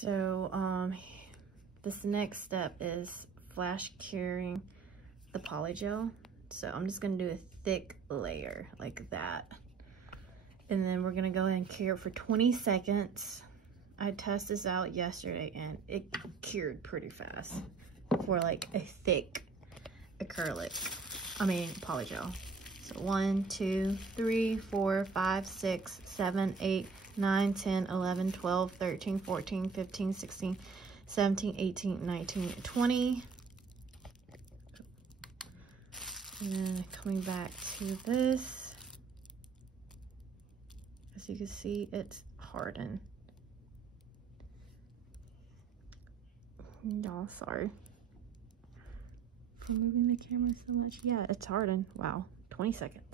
So this next step is flash curing the polygel. So I'm just gonna do a thick layer like that. And then we're gonna go ahead and cure it for 20 seconds. I tested this out yesterday and it cured pretty fast for like a thick acrylic, polygel. So 1, 2, 3, 4, 5, 6, 7, 8, 9, 10, 11, 12, 13, 14, 15, 16, 17, 18, 19, 20. And then coming back to this, as you can see, it's hardened. Y'all, sorry for moving the camera so much. Yeah, it's hardened. Wow, 20 seconds.